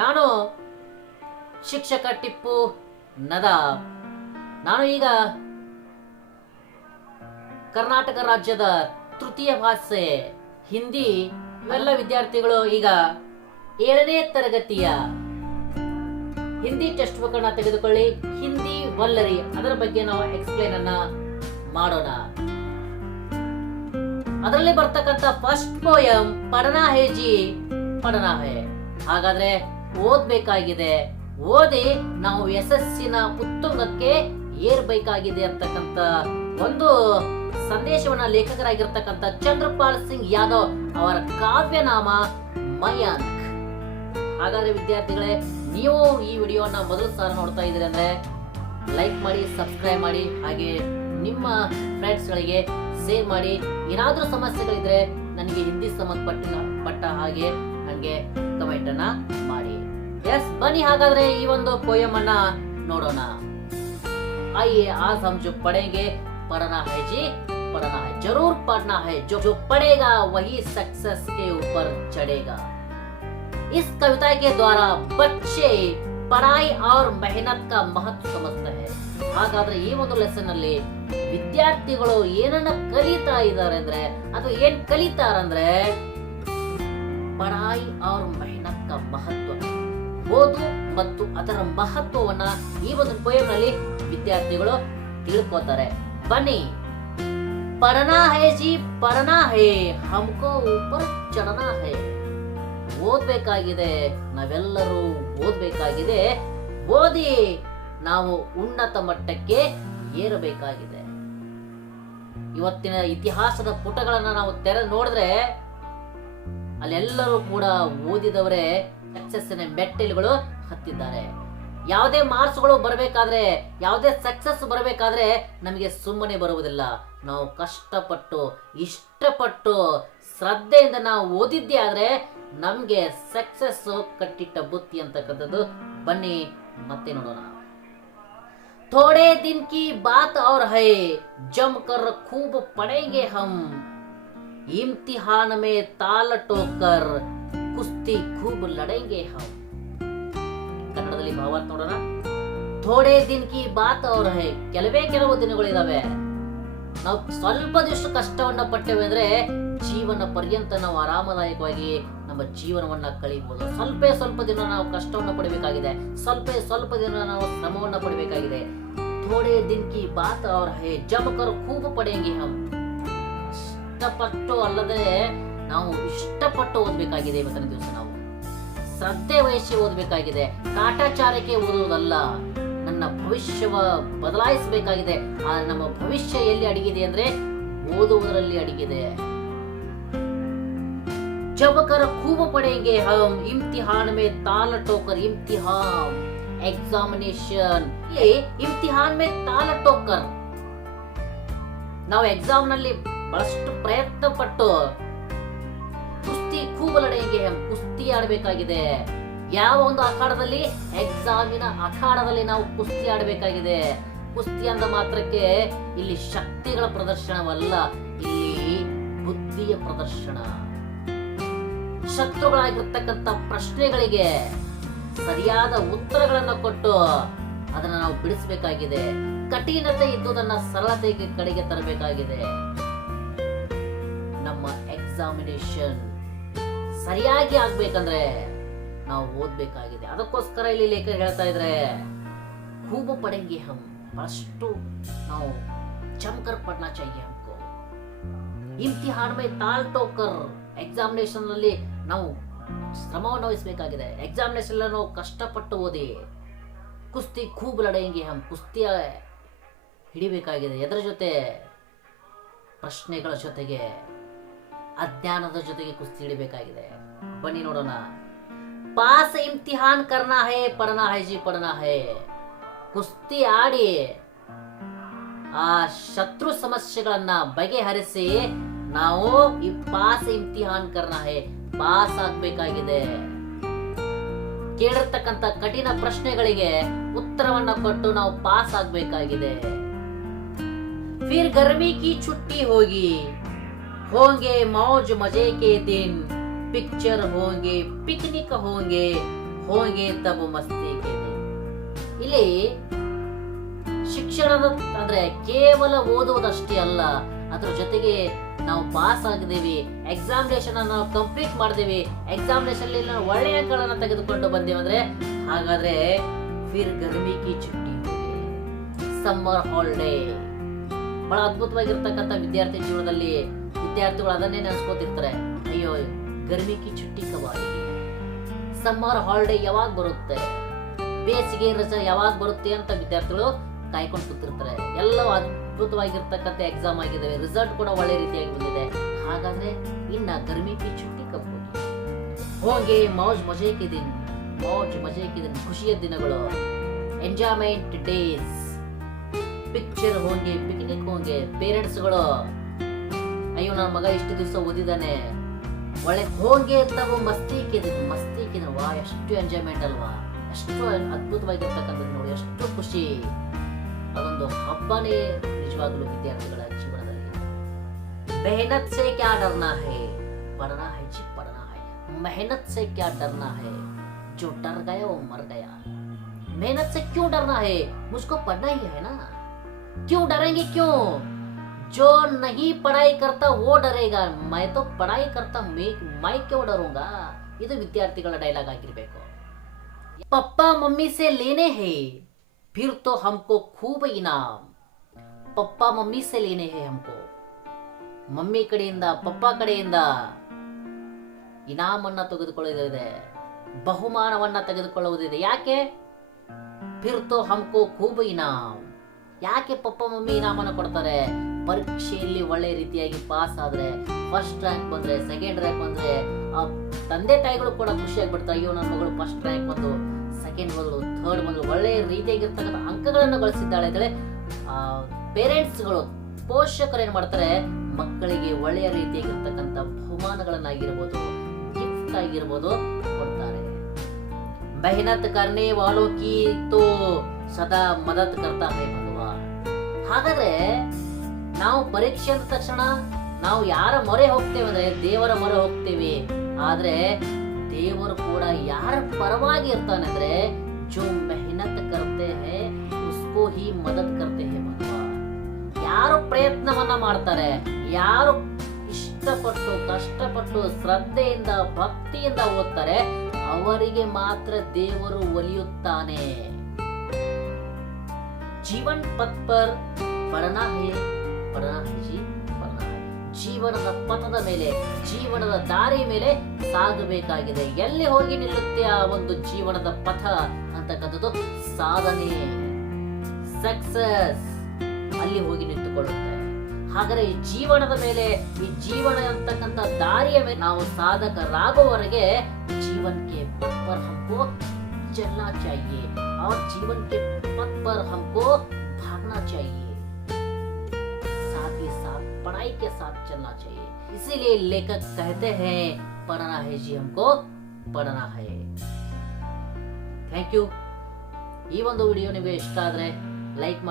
ನಾನು ಶಿಕ್ಷಕ ಟಿಪ್ಪು ನದಾಬ್. ನಾನು ಈಗ ಕರ್ನಾಟಕ ರಾಜ್ಯದ ತೃತೀಯ ಭಾಷೆ ಹಿಂದಿ ಎಲ್ಲ ವಿದ್ಯಾರ್ಥಿಗಳು ಈಗ 7ನೇ ತರಗತಿಯ ಹಿಂದಿ ಟೆಕ್ಸ್ಟ್ ಬುಕ್ ಅನ್ನ ತೆಗೆದುಕೊಳ್ಳಿ. ಹಿಂದಿ ವಲ್ಲರಿ ಅದರ ಬಗ್ಗೆ ನಾವು ಎಕ್ಸ್ಪ್ಲೇನ್ ಅನ್ನ ಮಾಡೋಣ. ಅದರಲ್ಲಿ ಬರ್ತಕ್ಕಂಥ ಫಸ್ಟ್ ಪೋಯಂ ಪಡನಾ ಹೇ ಜಿ ಪಡನಾ ಹೇ. ಹಾಗಾದ್ರೆ ಓದ್ಬೇಕಾಗಿದೆ, ಓದಿ ನಾವು ಯಶಸ್ಸಿನ ಉತ್ತುಂಗಕ್ಕೆ ಏರ್ಬೇಕಾಗಿದೆ ಅಂತಕ್ಕಂಥ ಒಂದು ಸಂದೇಶವನ್ನ ಲೇಖಕರಾಗಿರ್ತಕ್ಕಂಥ ಚಂದ್ರಪಾಲ್ ಸಿಂಗ್ ಯಾದವ್ ಅವರ ಕಾವ್ಯನಾಮ ಮಯಾಂಕ್. ಹಾಗಾದ್ರೆ ವಿದ್ಯಾರ್ಥಿಗಳೇ, ನೀವು ಈ ವಿಡಿಯೋನ ಮೊದಲು ಸಾರ ನೋಡ್ತಾ ಇದ್ದೀರಿ ಅಂದ್ರೆ ಲೈಕ್ ಮಾಡಿ, ಸಬ್ಸ್ಕ್ರೈಬ್ ಮಾಡಿ, ಹಾಗೆ ನಿಮ್ಮ ಫ್ರೆಂಡ್ಸ್ ಗಳಿಗೆ ಶೇರ್ ಮಾಡಿ. ಏನಾದ್ರೂ ಸಮಸ್ಯೆಗಳಿದ್ರೆ ನನಗೆ ಹಿಂದಿ ಸಂಬಂಧಪಟ್ಟ ಹಾಗೆ ನನಗೆ ಕಮೆಂಟ್ ಅನ್ನ ಮಾಡಿ. ಎಸ್, ಬನ್ನಿ ಹಾಗಾದ್ರೆ ಈ ಒಂದು ಪೋಯಂ ಅನ್ನ ನೋಡೋಣ. आइए आज हम जो पढ़ेंगे पढ़ना है जी पढ़ना है, जरूर पढ़ना है. जो पढ़ेगा वही सक्सेस के ऊपर चढ़ेगा. इस कविता के द्वारा बच्चे पढ़ाई और मेहनत का महत्व समझते हैं. ಹಾಗಾದ್ರೆ ಈ ಒಂದು ಲೆಸನ್ ಅಲ್ಲಿ ವಿದ್ಯಾರ್ಥಿಗಳು ಏನನ್ನ ಕಲಿತಾ ಇದ್ದಾರೆ ಅಂದ್ರೆ, ಅದು ಏನ್ ಕಲಿತಾರಂದ್ರೆ ಪಢಾಯಿ और मेहनत का महत्व, ಓದು ಮತ್ತು ಅದರ ಮಹತ್ವವನ್ನ ಈ ಒಂದು ಪೋಯಂ ನಲ್ಲಿ ವಿದ್ಯಾರ್ಥಿಗಳು ತಿಳ್ಕೊತಾರೆ. ಬನ್ನಿ. ಪढ़ना है जी पढ़ना है, हमको ऊपर चढ़ना है. ಓದ್ಬೇಕಾಗಿದೆ, ನಾವೆಲ್ಲರೂ ಓದ್ಬೇಕಾಗಿದೆ. ಓದಿ ನಾವು ಉನ್ನತ ಮಟ್ಟಕ್ಕೆ ಏರಬೇಕಾಗಿದೆ. ಇವತ್ತಿನ ಇತಿಹಾಸದ ಪುಟಗಳನ್ನ ನಾವು ತೆರೆದು ನೋಡಿದ್ರೆ ಅಲ್ಲೆಲ್ಲರೂ ಕೂಡ ಓದಿದವರೇ ಸಕ್ಸಸ್ಸಿನ ಮೆಟ್ಟಿಲುಗಳು ಹತ್ತಿದ್ದಾರೆ. ಯಾವುದೇ ಮಾರ್ಕ್ಸ್ಗಳು ಬರಬೇಕಾದ್ರೆ, ಯಾವುದೇ ಸಕ್ಸಸ್ ಬರಬೇಕಾದ್ರೆ ನಮಗೆ ಸುಮ್ಮನೆ ಬರುವುದಿಲ್ಲ. ನಾವು ಕಷ್ಟಪಟ್ಟು, ಇಷ್ಟಪಟ್ಟು, ಶ್ರದ್ಧೆಯಿಂದ ನಾವು ಓದಿದ್ದೇ ಆದ್ರೆ ನಮ್ಗೆ ಸಕ್ಸಸ್ ಕಟ್ಟಿಟ್ಟ ಬುತ್ತಿ ಅಂತಕ್ಕಂಥದ್ದು. ಬನ್ನಿ ಮತ್ತೆ ನೋಡೋಣ. थोड़े दिन की बात और है, जमकर खूब पढ़ेंगे हम, इम्तिहान में ताल ठोकर कुस्ती खूब लड़ेंगे हम. ಕನ್ನಡದಲ್ಲಿ ಭಾವಾರ್ಥ ನೋಡೋಣ. ಥೋಡೆ ದಿನ ಕಿ ಬಾತ್ और है, ಕೆಲವು ದಿನಗಳಿದಾವೆ. ನಾವು ಸ್ವಲ್ಪ ದಿವಸ ಕಷ್ಟವನ್ನ ಪಟ್ಟೆವೆ ಅಂದ್ರೆ ಜೀವನ ಪರ್ಯಂತ ನಾವು ಆರಾಮದಾಯಕವಾಗಿ ನಮ್ಮ ಜೀವನವನ್ನ ಕಳೀಬಹುದು. ಸ್ವಲ್ಪ ದಿನ ನಾವು ಕಷ್ಟವನ್ನ ಪಡಬೇಕಾಗಿದೆ, ಸ್ವಲ್ಪ ದಿನ ನಾವು ಶ್ರಮವನ್ನ ಪಡಬೇಕಾಗಿದೆ. ಥೋಡೆ ದಿನ ಕಿ ಬಾತ್ और है, ಜಮಕರ್ ಖೂಬ್ ಪಡೆಂಗೆ ಹಮ್. ಇಷ್ಟಪಟ್ಟು ಅಲ್ಲದೆ ನಾವು ಇಷ್ಟಪಟ್ಟು ಓದ್ಬೇಕಾಗಿದೆ. ಇವತ್ತಿನ ದಿವಸ ನಾವು ಶ್ರದ್ಧೆ ವಹಿಸಿ ಓದ್ಬೇಕಾಗಿದೆ. ಕಾಟಾಚಾರಕ್ಕೆ ಓದುವುದಲ್ಲ, ನನ್ನ ಭವಿಷ್ಯವ ಬದಲಾಯಿಸಬೇಕಾಗಿದೆ. ಆದ್ರೆ ನಮ್ಮ ಭವಿಷ್ಯ ಎಲ್ಲಿ ಅಡಗಿದೆ ಅಂದ್ರೆ ಓದುವುದರಲ್ಲಿ ಅಡಗಿದೆ. जबकर खूब पढ़ेंगे हम, इम्तिहान में ताल ठोकर. इम्तिहान एग्जामिनेशन, ये इम्तिहान में ताल ठोकर. ನಾವು ಎಕ್ಸಾಮ್ ನಲ್ಲಿ ಬಹಳಷ್ಟು ಪ್ರಯತ್ನ ಪಟ್ಟು ಕುಸ್ತಿ ಖೂಬ್ ಲಡೆಂಗೆ ಹಮ್, ಕುಸ್ತಿ ಆಡಬೇಕಾಗಿದೆ. ಯಾವ ಒಂದು ಅಖಾಡದಲ್ಲಿ, ಎಕ್ಸಾಮಿನ ಅಖಾಡದಲ್ಲಿ ನಾವು ಕುಸ್ತಿ ಆಡಬೇಕಾಗಿದೆ. ಕುಸ್ತಿ ಅಂದ ಮಾತ್ರಕ್ಕೆ ಇಲ್ಲಿ ಶಕ್ತಿಗಳ ಪ್ರದರ್ಶನವಲ್ಲ, ಇಲ್ಲಿ ಬುದ್ಧಿಯ ಪ್ರದರ್ಶನ. ಶತ್ರುಗಳಾಗಿರ್ತಕ್ಕಂಥ ಪ್ರಶ್ನೆಗಳಿಗೆ ಸರಿಯಾದ ಉತ್ತರಗಳನ್ನು ಕೊಟ್ಟು ಅದನ್ನ ನಾವು ಬಿಡಿಸಬೇಕಾಗಿದೆ. ಕಠಿಣತೆ ಇದ್ದುದನ್ನ ಸರಳತೆಗೆ ಕಡೆಗೆ ತರಬೇಕಾಗಿದೆ. ನಮ್ಮ ಎಕ್ಸಾಮಿನೇಷನ್ ಸರಿಯಾಗಿ ಆಗ್ಬೇಕಂದ್ರೆ ನಾವು ಓದ್ಬೇಕಾಗಿದೆ. ಅದಕ್ಕೋಸ್ಕರ ಇಲ್ಲಿ ಲೇಖಕರು ಹೇಳ್ತಾ ಇದ್ರೆ ಖೂಬ್ ಪಡೆಂಗೆ ಹಮ್, ಬಹಳಷ್ಟು ನಾವು ಜಮಕರ್ ಪಡ್ನಾ ಚಾಹಿಯೆ ಹಮ್ಕೋ. ಇಮ್ತಿಹಾನ್ ಮೇ ತಾಲ್ ಟೋಕರ್, ಎಕ್ಸಾಮಿನೇಷನ್ ನಲ್ಲಿ ನಾವು ಶ್ರಮವನ್ನು ವಹಿಸಬೇಕಾಗಿದೆ. ಎಕ್ಸಾಮಿನೇಷನ್ ನಾವು ಕಷ್ಟಪಟ್ಟು ಓದಿ. ಕುಸ್ತಿ ಖೂಬ್ ಲಡೆಂಗೆ ಹಮ್, ಕುಸ್ತಿಯ ಹಿಡಿಬೇಕಾಗಿದೆ. ಎದರ ಜೊತೆ? ಪ್ರಶ್ನೆಗಳ ಜೊತೆಗೆ, ಅಜ್ಞಾನದ ಜೊತೆಗೆ ಕುಸ್ತಿ ಹಿಡಿಬೇಕಾಗಿದೆ. ಬನ್ನಿ ನೋಡೋಣ. ಪಾಸ್ ಇಮ್ತಿಹಾನ್ ಕರ್ನಾ ಹೇ, ಪढ़ना है जी पढ़ना है. ಕುಸ್ತಿ ಆಡಿ ಆ ಶತ್ರು ಸಮಸ್ಯೆಗಳನ್ನ ಬಗೆಹರಿಸಿ ನಾವು ಈ ಪಾಸ್ ಇಮ್ತಿಹಾನ್ ಕರ್ನಾ ಹೇ, ಪಾಸ್ ಆಗ್ಬೇಕಾಗಿದೆ. ಕೇಳಿರ್ತಕ್ಕಂಥ ಕಠಿಣ ಪ್ರಶ್ನೆಗಳಿಗೆ ಉತ್ತರವನ್ನ ಕೊಟ್ಟು ನಾವು ಪಾಸ್ ಆಗ್ಬೇಕಾಗಿದೆ. ಫಿರ್ ಗರ್ಮಿ ಕಿ छुट्टी होगी, होंगे मौज मजे के दिन, पिक्चर होंगे, पिकनिक होंगे, ಹೋಗೆ ತಬು ಮಸ್ತಿ ಕೆ ದಿನ್. ಇಲ್ಲಿ ಶಿಕ್ಷಣದ ಅಂದ್ರೆ ಕೇವಲ ಓದುವುದಷ್ಟೇ ಅಲ್ಲ, ಅದ್ರ ಜೊತೆಗೆ ನಾವು ಪಾಸ್ ಆಗಿದ್ದೀವಿ, ಎಕ್ಸಾಮಿನೇಷನ್ ನಾವು ಕಂಪ್ಲೀಟ್ ಮಾಡಿದೀವಿ, ಎಕ್ಸಾಮಿನೇಷನ್ ಒಳ್ಳೆಯ ಅಂಕಗಳನ್ನ ತೆಗೆದುಕೊಂಡು ಬಂದೇವೆ ಅಂದ್ರೆ ಹಾಗಾದ್ರೆ ಫಿರ್ ಗರ್ಮಿ ಕಿ ಚುಟ್ಟಿ, ಸಮ್ಮರ್ ಹಾಲಿಡೇ. ಬಹಳ ಅದ್ಭುತವಾಗಿರ್ತಕ್ಕಂಥ ವಿದ್ಯಾರ್ಥಿ ಜೀವನದಲ್ಲಿ ವಿದ್ಯಾರ್ಥಿಗಳು ಅದನ್ನೇ ನೆನೆಸ್ಕೋತಿರ್ತಾರೆ, ಅಯ್ಯೋ ಗರ್ಮಿ ಕಿ ಚುಟ್ಟಿ ಕವಾಯಿ, ಸಮ್ಮರ್ ಹಾಲಿಡೇ ಯಾವಾಗ ಬರುತ್ತೆ, ಬೇಸಿಗೆ ರಜೆ ಯಾವಾಗ ಬರುತ್ತೆ ಅಂತ ವಿದ್ಯಾರ್ಥಿಗಳು ಕಾಯ್ಕೊಂಡು ಕೂತಿರ್ತಾರೆ. ಎಲ್ಲ ಅದ್ಭುತವಾಗಿರ್ತಕ್ಕಂಥ ಎಕ್ಸಾಮ್ ಆಗಿದೆ, ರಿಸಲ್ಟ್ ಕೂಡ ಒಳ್ಳೆ ರೀತಿಯಾಗಿ ಬಂದಿದೆ. ಹಾಗಾದ್ರೆ ಇನ್ನ ಗರ್ಮಿ ಕಿ ಚುಟ್ಟಿ ಕಬ್ ಹೋಗಿ ಮೌಜ್ ಮಜೆ ಕಿ ದಿನ, ಮೌಜ್ ಮಜೆ ಕಿ ದಿನ, ಖುಷಿಯ ದಿನಗಳು, ಎಂಜಾಯ್ಮೆಂಟ್ ಡೇಸ್, ಪಿಕ್ಚರ್ ಹೋಗಿ, ಪಿಕ್ನಿಕ್ ಹೋಗಿ, ಪೇರೆಂಟ್ಸ್ಗಳು ಅಯ್ಯೋ ನನ್ನ ಮಗ ಇಷ್ಟು ದಿವಸ ಓದಿದಾನೆ, ಒಳ್ಳೆ ಹೋಗಿ ತಗೋ ಮಸ್ತಿ ಕಿದಿನ್, ಮಸ್ತಿ ಕಿದಿನ್, ವಾ ಎಷ್ಟು ಎಂಜಾಯ್ಮೆಂಟ್ ಅಲ್ವಾ, ಎಷ್ಟು ಅದ್ಭುತವಾಗಿರ್ತಕ್ಕಂಥದ್ದು ನೋಡಿ, ಎಷ್ಟು ಖುಷಿ. ಅದೊಂದು ಹಬ್ಬನೇ ನಿಜವಾಗ್ಲೂ ವಿದ್ಯಾರ್ಥಿಗಳ ಜೀವನದಲ್ಲಿ. ಮೆಹನತ್ ಸೆ ಕ್ಯಾ ಡರ್ನಾ ಹೈ, ಪढ़ना है जी पढ़ना है, मेहनत से क्या डरना है, जो डर गया वो मर गया. मेहनत से क्यों डरना है, मुझको पढ़ना ही है ना, क्यों डरेंगे क्यों, जो नहीं पढ़ाई करता वो डरेगा, मैं तो पढ़ाई करता मैं क्यों डरूंगा. ಇದು ವಿದ್ಯಾರ್ಥಿಗಳ ಡೈಲಾಗ್ ಆಗಿರಬೇಕು. ಪಪ್ಪಾ ಮಮ್ಮಿ ಸೆ ಲೇನೆ ಹೇ फिर तो हमको खूब इनाम, ಪಪ್ಪಾ ಮಮ್ಮಿ ಸೆ ಲೇನೆ ಹೇ हमको, ಮಮ್ಮಿ ಕಡೆಯಿಂದ ಪಪ್ಪ ಕಡೆಯಿಂದ ಇನಾಮನ್ನ ತೆಗೆದುಕೊಳ್ಳುವುದಿದೆ, ಬಹುಮಾನವನ್ನ ತೆಗೆದುಕೊಳ್ಳುವುದಿದೆ. ಯಾಕೆ ಫಿರ್ ತೋ ಹಮ್ಕೋ ಖೂಬ್ ಇನಾಮ್, ಯಾಕೆ ಪಪ್ಪ ಮಮ್ಮಿ ಇನಾಮನ್ನ ಕೊಡ್ತಾರೆ, ಪರೀಕ್ಷೆಯಲ್ಲಿ ಒಳ್ಳೆ ರೀತಿಯಾಗಿ ಪಾಸ್ ಆದ್ರೆ, ಫಸ್ಟ್ ರ್ಯಾಂಕ್ ಬಂದ್ರೆ, ಸೆಕೆಂಡ್ ರ್ಯಾಂಕ್ ಬಂದ್ರೆ ಆ ತಂದೆ ತಾಯಿಗಳು ಕೂಡ ಖುಷಿಯಾಗಿ ಬಿಡ್ತಾರೆ, ಅಯ್ಯೋ ನನ್ನ ಮಗಳು ಫಸ್ಟ್ ರ್ಯಾಂಕ್ ಬಂದು, ಸೆಕೆಂಡ್ ಬಂದು, ಥರ್ಡ್ ಬಂದು, ಒಳ್ಳೆ ರೀತಿಯಾಗಿರ್ತಕ್ಕಂಥ ಅಂಕಗಳನ್ನು ಗಳಿಸಿದ್ದಾಳೆ ಅಂತೇಳಿ ಪೇರೆಂಟ್ಸ್ಗಳು, ಪೋಷಕರು ಏನ್ ಮಾಡ್ತಾರೆ, ಮಕ್ಕಳಿಗೆ ಒಳ್ಳೆಯ ರೀತಿಯಾಗಿರ್ತಕ್ಕಂಥ ಬಹುಮಾನಗಳನ್ನಾಗಿರ್ಬೋದು, ಗಿಫ್ಟ್ ಆಗಿರ್ಬೋದು ಕೊಡ್ತಾರೆ. ಮೆಹನತ್ ಕರ್ನೆ ವಾಲೋ ಕಿ ತೋ ಸದಾ ಮದತ್ ಕರ್ತಾ ಹೈ ಭಗವಾನ್. ಹಾಗಾದ್ರೆ ನಾವು ಪರೀಕ್ಷೆ ಅಂದ ತಕ್ಷಣ ನಾವು ಯಾರ ಮೊರೆ ಹೋಗ್ತೇವೆ ಅಂದ್ರೆ ದೇವರ ಮೊರೆ ಹೋಗ್ತೇವೆ. ಆದ್ರೆ ದೇವರು ಕೂಡ ಯಾರ ಪರವಾಗಿ ಇರ್ತಾನೆ ಅಂದ್ರೆ ಜೋ ಮೆಹನತ್ ಕರ್ತೆ ಹೈ ಉಸ್ಕೋ ಹಿ ಮದತ್ ಕರ್ತೆ ಹೈ ಭಗವಾನ್. ಯಾರು ಪ್ರಯತ್ನವನ್ನ ಮಾಡ್ತಾರೆ, ಯಾರು ಇಷ್ಟಪಟ್ಟು ಕಷ್ಟಪಟ್ಟು ಶ್ರದ್ಧೆಯಿಂದ ಭಕ್ತಿಯಿಂದ ಓದ್ತಾರೆ, ಅವರಿಗೆ ಮಾತ್ರ ದೇವರು ಒಲಿಯುತ್ತಾನೆ. ಜೀವನ್ ಪಥ್ ಪರ್ ಪढ़ना है, ಪढ़ना है जी ಪढ़ना है. ಜೀವನದ ಪಥದ ಮೇಲೆ, ಜೀವನದ ದಾರಿ ಮೇಲೆ ಸಾಗಬೇಕಾಗಿದೆ. ಎಲ್ಲಿ ಹೋಗಿ ನಿಲ್ಲುತ್ತೆ ಆ ಒಂದು ಜೀವನದ ಪಥ ಅಂತಕ್ಕಂಥದ್ದು ಸಾಧನೆ, ಸಕ್ಸಸ್ ಅಲ್ಲಿ ಹೋಗಿ ನಿಂತುಕೊಳ್ಳುತ್ತೆ. ಹಾಗಾದ್ರೆ ಈ ಜೀವನದ ಮೇಲೆ, ಈ ಜೀವನ ಅಂತಕ್ಕಂಥ ದಾರಿಯ ಮೇಲೆ ನಾವು ಸಾಧಕರಾಗುವವರೆಗೆ ಜೀವನಕ್ಕೆ ಪಥ್ ಪರ್ हमको चलना चाहिए और जीवन के पथ पर हमको भागना चाहिए, साथ ही साथ पढ़ाई के साथ चलना चाहिए. इसीलिए लेखक कहते हैं पढ़ना है जी हमको पढ़ना है. Thank you. ಈ ಒಂದು ವಿಡಿಯೋ ನಿಮಗೆ ಇಷ್ಟ ಆದ್ರೆ ಲೈಕ್ ಮಾಡಿ.